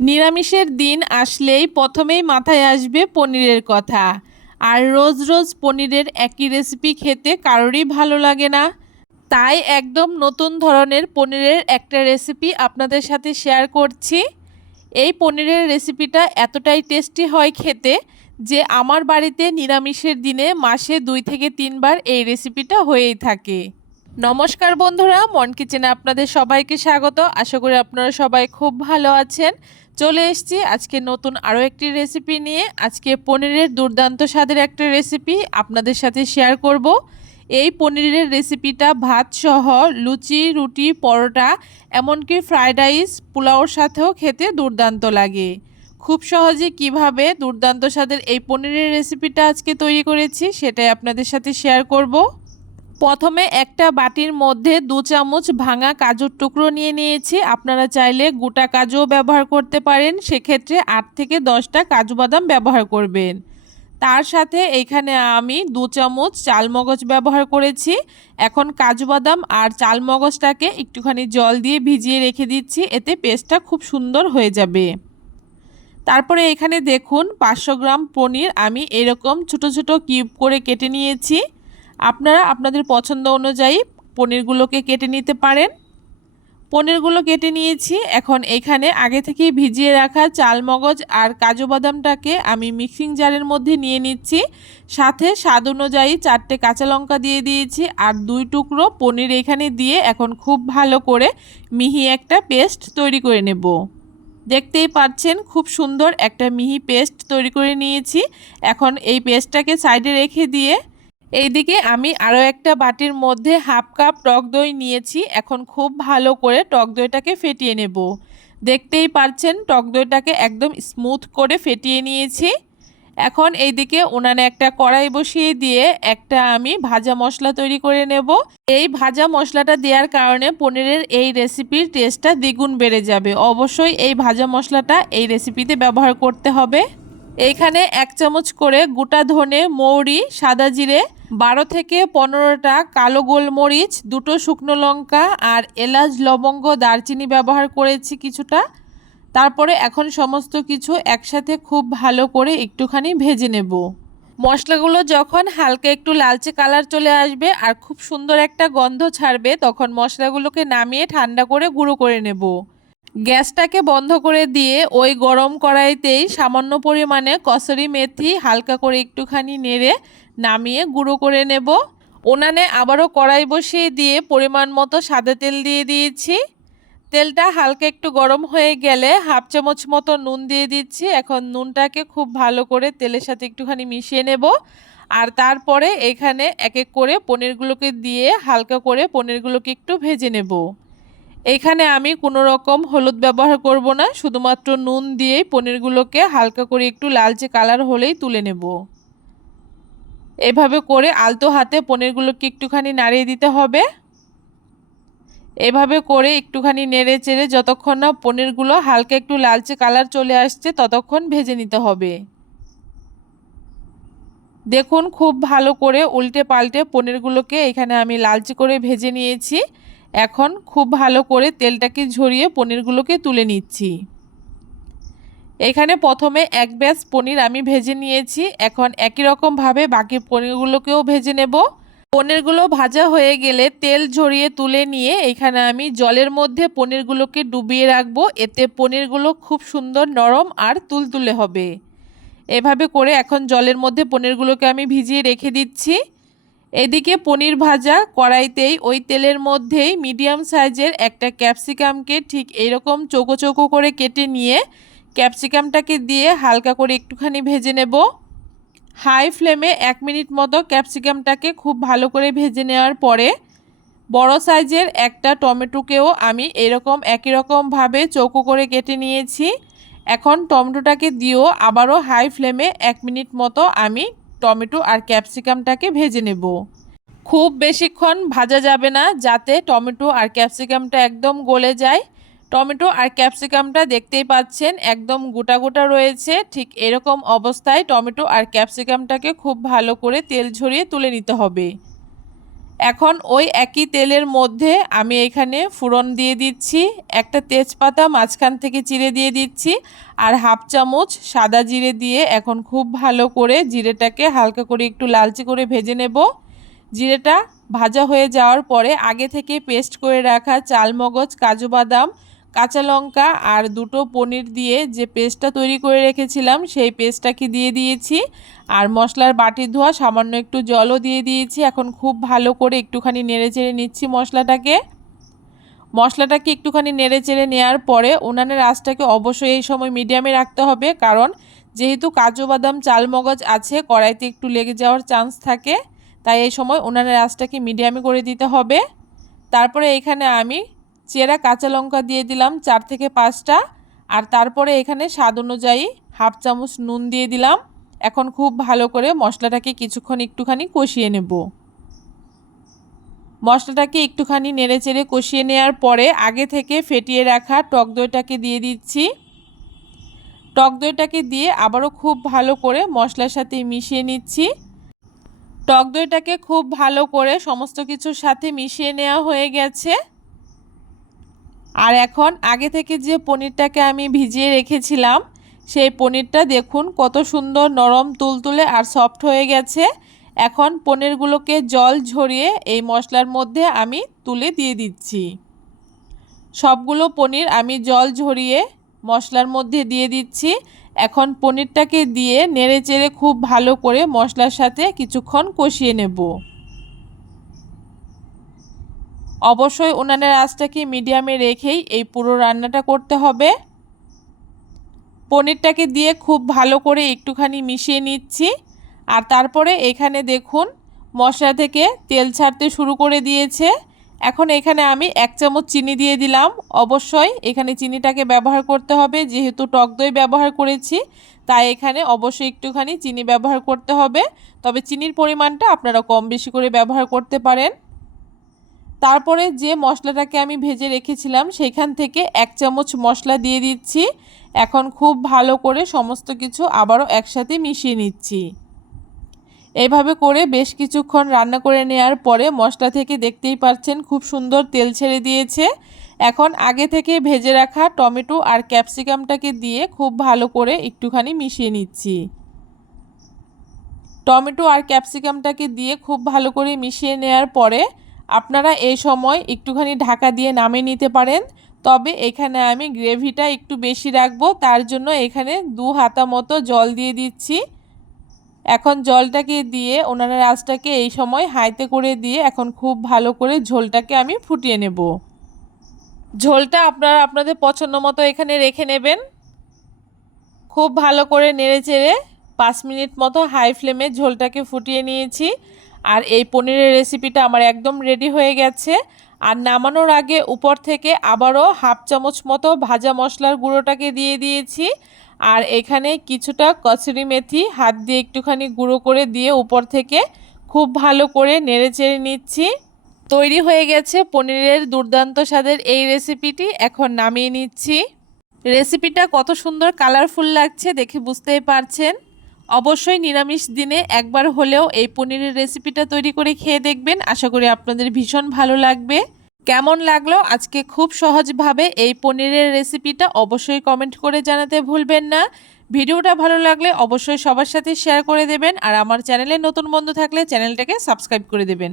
নিরামিষের দিন আসলেই প্রথমেই মাথায় আসবে পনিরের কথা। আর রোজ রোজ পনিরের একই রেসিপি খেতে কারোরই ভালো লাগে না। তাই একদম নতুন ধরনের পনিরের একটা রেসিপি আপনাদের সাথে শেয়ার করছি। এই পনিরের রেসিপিটা এতটাই টেস্টি হয় খেতে যে আমার বাড়িতে নিরামিষের দিনে মাসে দুই থেকে তিনবার এই রেসিপিটা হয়েই থাকে। নমস্কার বন্ধুরা, মন কিচেনে আপনাদের সবাইকে স্বাগত। আশা করি আপনারা সবাই খুব ভালো আছেন। চলে এসেছি আজকে নতুন আরও একটি রেসিপি নিয়ে। আজকে পনিরের দুর্দান্ত স্বাদের একটা রেসিপি আপনাদের সাথে শেয়ার করব। এই পনিরের রেসিপিটা ভাত সহ লুচি, রুটি, পরোটা, এমনকি ফ্রায়েড রাইস পোলাওর সাথেও খেতে দুর্দান্ত লাগে। খুব সহজে কীভাবে দুর্দান্ত স্বাদের এই পনিরের রেসিপিটা আজকে তৈরি করেছি, সেটাই আপনাদের সাথে শেয়ার করব। প্রথমে একটা বাটির মধ্যে দু চামচ ভাঙা কাজুর টুকরো নিয়ে নিয়েছি। আপনারা চাইলে গোটা কাজুও ব্যবহার করতে পারেন। সেক্ষেত্রে আট থেকে দশটা কাজু বাদাম ব্যবহার করবেন। তার সাথে এখানে আমি দু চামচ চালমগজ ব্যবহার করেছি। এখন কাজু বাদাম আর চালমগজটাকে একটুখানি জল দিয়ে ভিজিয়ে রেখে দিচ্ছি। এতে পেস্টটা খুব সুন্দর হয়ে যাবে। তারপরে এখানে দেখুন পাঁচশো গ্রাম পনির আমি এরকম ছোট ছোট কিউব করে কেটে নিয়েছি। আপনারা আপনাদের পছন্দ অনুযায়ী পনিরগুলোকে কেটে নিতে পারেন। পনিরগুলো কেটে নিয়েছি। এখন এখানে আগে থেকে ভিজিয়ে রাখা চালমগজ আর কাজু বাদামটাকে আমি মিক্সিং জারের মধ্যে নিয়ে নিচ্ছি। সাথে স্বাদ অনুযায়ী চারটে কাঁচা লঙ্কা দিয়ে দিয়েছি আর দুই টুকরো পনির এখানে দিয়ে এখন খুব ভালো করে মিহি একটা পেস্ট তৈরি করে নেব। দেখতেই পাচ্ছেন খুব সুন্দর একটা মিহি পেস্ট তৈরি করে নিয়েছি। এখন এই পেস্টটাকে সাইডে রেখে দিয়ে এইদিকে আমি আরও একটা বাটির মধ্যে হাফ কাপ টক দই নিয়েছি। এখন খুব ভালো করে টক দইটাকে ফেটিয়ে নেব। দেখতেই পাচ্ছেন, টক দইটাকে একদম স্মুথ করে ফেটিয়ে নিয়েছি। এখন এইদিকে উনানে একটা কড়াই বসিয়ে দিয়ে একটা আমি ভাজা মশলা তৈরি করে নেব। এই ভাজা মশলাটা দেওয়ার কারণে পনিরের এই রেসিপির টেস্টটা দ্বিগুণ বেড়ে যাবে। অবশ্যই এই ভাজা মশলাটা এই রেসিপিতে ব্যবহার করতে হবে। এইখানে এক চামচ করে গোটা ধনে, মৌরি, সাদা জিরে বারো থেকে পনেরোটা কালো গোলমরিচ, দুটো শুকনো লঙ্কা আর এলাচ, লবঙ্গ, দারচিনি ব্যবহার করেছি কিছুটা। তারপরে এখন সমস্ত কিছু একসাথে খুব ভালো করে একটুখানি ভেজে নেব। মশলাগুলো যখন হালকা একটু লালচে কালার চলে আসবে আর খুব সুন্দর একটা গন্ধ ছাড়বে, তখন মশলাগুলোকে নামিয়ে ঠান্ডা করে গুঁড়ো করে নেব। গ্যাসটাকে বন্ধ করে দিয়ে ওই গরম কড়াইতেই সামান্য পরিমাণে কসরি মেথি হালকা করে একটুখানি নেড়ে নামিয়ে গুঁড়ো করে নেব। ওনানে আবারও কড়াই বসিয়ে দিয়ে পরিমাণ মতো সাদা তেল দিয়ে দিয়েছি। তেলটা হালকা একটু গরম হয়ে গেলে হাফ চামচ মতো নুন দিয়ে দিচ্ছি। এখন নুনটাকে খুব ভালো করে তেলের সাথে একটুখানি মিশিয়ে নেব। আর তারপরে এখানে এক এক করে পনিরগুলোকে দিয়ে হালকা করে পনিরগুলোকে একটু ভেজে নেব। এখানে আমি কোনো রকম হলুদ ব্যবহার করব না। শুধুমাত্র নুন দিয়েই পনিরগুলোকে হালকা করে একটু লালচে কালার হলেই তুলে নেব। এভাবে করে আলতো হাতে পনিরগুলোকে একটুখানি নাড়িয়ে দিতে হবে। এভাবে করে একটুখানি নেড়ে চেড়ে যতক্ষণ না পনিরগুলো হালকা একটু লালচে কালার চলে আসছে, ততক্ষণ ভেজে নিতে হবে। দেখুন খুব ভালো করে উল্টে পাল্টে পনিরগুলোকে এখানে আমি লালচে করে ভেজে নিয়েছি। এখন খুব ভালো করে তেলটাকে ঝরিয়ে পনিরগুলোকে তুলে নিচ্ছি। এখানে প্রথমে এক ব্যাচ পনির আমি ভেজে নিয়েছি। এখন একই রকমভাবে বাকি পনিরগুলোকেও ভেজে নেব। পনিরগুলো ভাজা হয়ে গেলে তেল ঝরিয়ে তুলে নিয়ে এখানে আমি জলের মধ্যে পনিরগুলোকে ডুবিয়ে রাখব। এতে পনিরগুলো খুব সুন্দর নরম আর তুলতুলে হবে। এভাবে করে এখন জলের মধ্যে পনিরগুলোকে আমি ভিজিয়ে রেখে দিচ্ছি। এদিকে পনির ভাজা কড়াইতেই ওই তেলের মধ্যেই মিডিয়াম সাইজের একটা ক্যাপসিকামকে ঠিক এইরকম চৌকো চৌকো করে কেটে নিয়ে ক্যাপসিকামটাকে দিয়ে হালকা করে একটুখানি ভেজে নেব। হাই ফ্লেমে এক মিনিট মতো ক্যাপসিকামটাকে খুব ভালো করে ভেজে নেওয়ার পরে বড় সাইজের একটা টমেটোকেও আমি এরকম একই রকমভাবে চৌকো করে কেটে নিয়েছি। এখন টমেটোটাকে দিয়েও আবারও হাই ফ্লেমে এক মিনিট মতো আমি টমেটো আর ক্যাপসিকামটাকে ভেজে নেব। খুব বেশিক্ষণ ভাজা যাবে না, যাতে টমেটো আর ক্যাপসিকামটা একদম গলে যায়। টমেটো আর ক্যাপসিকামটা দেখতেই পাচ্ছেন, একদম গোটা গোটা রয়েছে। ঠিক এরকম অবস্থায় টমেটো আর ক্যাপসিকামটাকে খুব ভালো করে তেল ঝরিয়ে তুলে নিতে হবে। এখন ওই একই তেলের মধ্যে আমি এখানে ফুরন দিয়ে দিচ্ছি, একটা তেজপাতা মাঝখান থেকে চিড়ে দিয়ে দিচ্ছি, আর হাফ চামচ সাদা জিরে দিয়ে এখন খুব ভালো করে জিরেটাকে হালকা করে একটু লালচে করে ভেজে নেব। জিরেটা ভাজা হয়ে যাওয়ার পরে আগে থেকে পেস্ট করে রাখা চালমগজ, কাজু বাদাম কাঁচা লঙ্কা আর দুটো পনির দিয়ে যে পেস্টটা তৈরি করে রেখেছিলাম, সেই পেস্টটাকে দিয়ে দিয়েছি। আর মশলার বাটি ধোয়া, সামান্য একটু জলও দিয়ে দিয়েছি। এখন খুব ভালো করে একটুখানি নেড়ে চেড়ে নিচ্ছি মশলাটাকে। মশলাটাকে একটুখানি নেড়ে চেড়ে নেওয়ার পরে উনানের আঁচটাকে অবশ্যই এই সময় মিডিয়ামে রাখতে হবে, কারণ যেহেতু কাজু বাদাম, চালমগজ আছে, কড়াইতে একটু লেগে যাওয়ার চান্স থাকে, তাই এই সময় উনানের আঁচটাকে মিডিয়ামে করে দিতে হবে। তারপরে এখানে আমি চেরা কাঁচা লঙ্কা দিয়ে দিলাম চার থেকে পাঁচটা আর তারপরে এখানে স্বাদ অনুযায়ী হাফ চামচ নুন দিয়ে দিলাম। এখন খুব ভালো করে মশলাটাকে কিছুক্ষণ একটুখানি কষিয়ে নেব। মশলাটাকে একটুখানি নেড়ে চেড়ে কষিয়ে নেওয়ার পরে আগে থেকে ফেটিয়ে রাখা টক দইটাকে দিয়ে দিচ্ছি। টক দইটাকে দিয়ে আবারও খুব ভালো করে মশলার সাথে মিশিয়ে নিচ্ছি। টক দইটাকে খুব ভালো করে সমস্ত কিছুর সাথে মিশিয়ে নেওয়া হয়ে গেছে। আর এখন আগে থেকে যে পনিরটাকে আমি ভিজিয়ে রেখেছিলাম, সেই পনিরটা দেখুন কত সুন্দর নরম, তুলতুলে আর সফট হয়ে গেছে। এখন পনিরগুলোকে জল ঝরিয়ে এই মশলার মধ্যে আমি তুলে দিয়ে দিচ্ছি। সবগুলো পনির আমি জল ঝরিয়ে মশলার মধ্যে দিয়ে দিচ্ছি। এখন পনিরটাকে দিয়ে নেড়ে চেড়ে খুব ভালো করে মশলার সাথে কিছুক্ষণ কষিয়ে নেব। অবশ্যই উনানের আঁচটাকে মিডিয়ামে রেখেই এই পুরো রান্নাটা করতে হবে? পনিরটাকে দিয়ে খুব ভালো করে একটুখানি মিশিয়ে নিচ্ছি। আর তারপরে এখানে দেখুন, মশলা থেকে তেল ছাড়তে শুরু করে দিয়েছে। এখন এখানে আমি এক চামচ চিনি দিয়ে দিলাম। অবশ্যই এখানে চিনিটাকে ব্যবহার করতে হবে। যেহেতু টক দই ব্যবহার করেছি, তাই এখানে অবশ্যই একটুখানি চিনি ব্যবহার করতে হবে। তবে চিনির পরিমাণটা আপনারা কম বেশি করে ব্যবহার করতে পারেন। তারপরে যে মশলাটাকে আমি ভেজে রেখেছিলাম, সেখান থেকে এক চামচ মশলা দিয়ে দিচ্ছি। এখন খুব ভালো করে সমস্ত কিছু আবারও একসাথে মিশিয়ে নিচ্ছি। এইভাবে করে বেশ কিছুক্ষণ রান্না করে নেওয়ার পরে মশলা থেকে দেখতেই পাচ্ছেন খুব সুন্দর তেল ছেড়ে দিয়েছে। এখন আগে থেকে ভেজে রাখা টমেটো আর ক্যাপসিকামটাকে দিয়ে খুব ভালো করে একটুখানি মিশিয়ে নিচ্ছি। টমেটো আর ক্যাপসিকামটাকে দিয়ে খুব ভালো করে মিশিয়ে নেওয়ার পরে আপনারা এই সময় একটুখানি ঢাকা দিয়ে নামিয়ে নিতে পারেন। তবে এখানে আমি গ্রেভিটা একটু বেশি রাখব, তার জন্য এখানে দু হাতা মতো জল দিয়ে দিচ্ছি। এখন জলটাকে দিয়ে ওনার আঁচটাকে এই সময় হাইতে করে দিয়ে এখন খুব ভালো করে ঝোলটাকে আমি ফুটিয়ে নেব। ঝোলটা আপনারা আপনাদের পছন্দ মতো এখানে রেখে নেবেন। খুব ভালো করে নেড়ে চেড়ে পাঁচ মিনিট মতো হাই ফ্লেমে ঝোলটাকে ফুটিয়ে নিয়েছি। আর এই পনিরের রেসিপিটা আমার একদম রেডি হয়ে গেছে। আর নামানোর আগে উপর থেকে আবারও হাফ চামচ মতো ভাজা মশলার গুঁড়োটাকে দিয়ে দিয়েছি। আর এখানে কিছুটা কচুরি মেথি হাত দিয়ে একটুখানি গুঁড়ো করে দিয়ে উপর থেকে খুব ভালো করে নেড়ে চেড়ে নিচ্ছি। তৈরি হয়ে গেছে পনিরের দুর্দান্ত স্বাদের এই রেসিপিটি এখন নামিয়ে নিচ্ছি। রেসিপিটা কত সুন্দর কালারফুল লাগছে দেখে বুঝতেই পারছেন। অবশ্যই নিরামিষ দিনে একবার হলেও এই পনিরের রেসিপিটা তৈরি করে খেয়ে দেখবেন। আশা করি আপনাদের ভীষণ ভালো লাগবে। কেমন লাগল আজকে খুব সহজভাবে এই পনিরের রেসিপিটা অবশ্যই কমেন্ট করে জানাতে ভুলবেন না। ভিডিওটা ভালো লাগলে অবশ্যই সবার সাথে শেয়ার করে দেবেন আর আমার চ্যানেলে নতুন বন্ধু থাকলে চ্যানেলটাকে সাবস্ক্রাইব করে দেবেন।